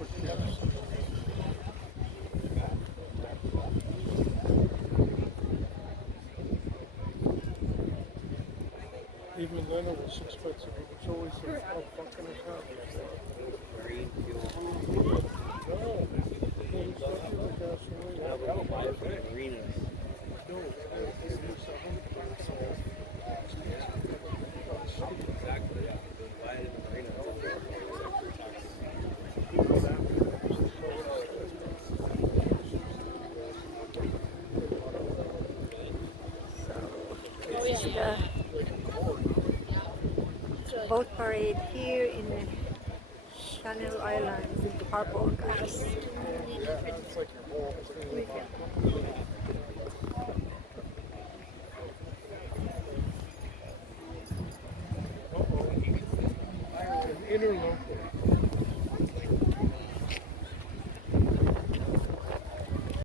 Even then it was expensive. It was always a fucking account. Marine fuel. No, it was regular gasoline. Now they'll buy it from the marinas. No, it was 100%. Exactly, yeah. They'll buy it in the marina. So this is the boat parade here in Channel Islands in Harbour, guys. It's like your whole interloper.